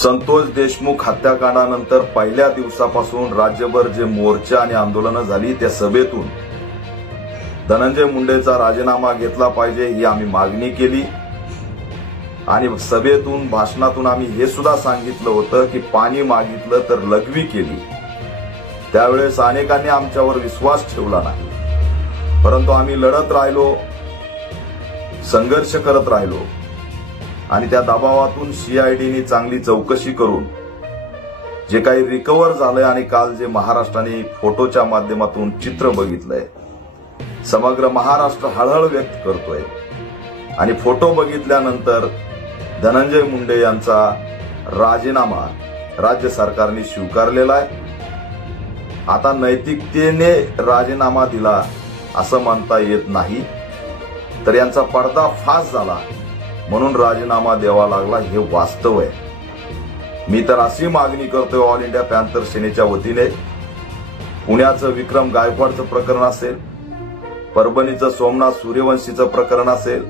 संतोष देशमुख हत्याकांडानंतर पहिल्या दिवसापासून राज्यभर जे मोर्चे आणि आंदोलनं झाली त्या सभेतून धनंजय मुंडेचा राजीनामा घेतला पाहिजे ही आम्ही मागणी केली आणि सभेतून भाषणातून आम्ही हे सुद्धा सांगितलं होतं की पाणी मागितलं तर लघवी केली। त्यावेळेस अनेकांनी आमच्यावर विश्वास ठेवला नाही, परंतु आम्ही लढत राहिलो, संघर्ष करत राहिलो आणि त्या दबावातून सीआयडीने चांगली चौकशी करून जे काही रिकव्हर झालंय आणि काल जे महाराष्ट्राने फोटोच्या माध्यमातून चित्र बघितलंय, समग्र महाराष्ट्र हळहळ व्यक्त करतोय आणि फोटो बघितल्यानंतर धनंजय मुंडे यांचा राजीनामा राज्य सरकारने स्वीकारलेला आहे। आता नैतिकतेने राजीनामा दिला असं म्हणता येत नाही, तर यांचा पडदा फास झाला म्हणून राजीनामा द्यावा लागला हे वास्तव आहे। मी तर अशी मागणी करतोय ऑल इंडिया पॅंथर सेनेच्या वतीने, पुण्याचं विक्रम गायकवाडचं प्रकरण असेल, परभणीचं सोमनाथ सूर्यवंशीचं प्रकरण असेल,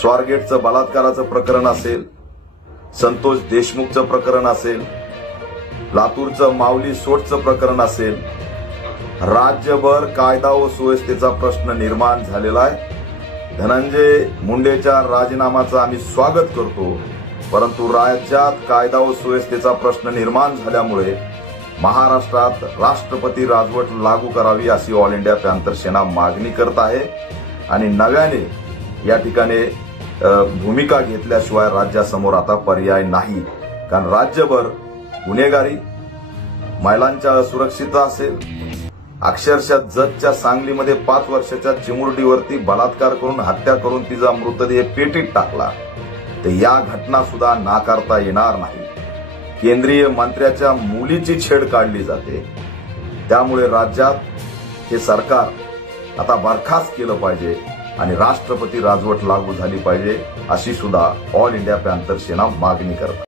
स्वारगेटचं बलात्काराचं प्रकरण असेल, संतोष देशमुखचं प्रकरण असेल, लातूरचं माऊली सोटचं प्रकरण असेल, राज्यभर कायदा व सुव्यवस्थेचा प्रश्न निर्माण झालेला आहे। धनंजय मुंडेच्या राजीनामाचं आम्ही स्वागत करतो, परंतु राज्यात कायदा व सुव्यवस्थेचा प्रश्न निर्माण झाल्यामुळे महाराष्ट्रात राष्ट्रपती राजवट लागू करावी अशी ऑल इंडिया पॅंथर सेना मागणी करत आहे आणि नव्याने या ठिकाणी भूमिका घेतल्याशिवाय राज्यासमोर आता पर्याय नाही। कारण राज्यभर गुन्हेगारी, महिलांच्या असुरक्षितता असेल, अक्षरशः जतच्या सांगलीमध्ये 5 वर्षाच्या चिमुरडीवरती बलात्कार करून हत्या करून तिचा मृतदेह पेटीत टाकला, तर या घटना सुद्धा नाकारता येणार नाही। केंद्रीय मंत्र्याच्या मुलीची छेड काढली जाते, त्यामुळे राज्यात हे सरकार आता बरखास्त केलं पाहिजे आणि राष्ट्रपती राजवट लागू झाली पाहिजे अशी सुद्धा ऑल इंडिया पॅंथर सेना मागणी करते।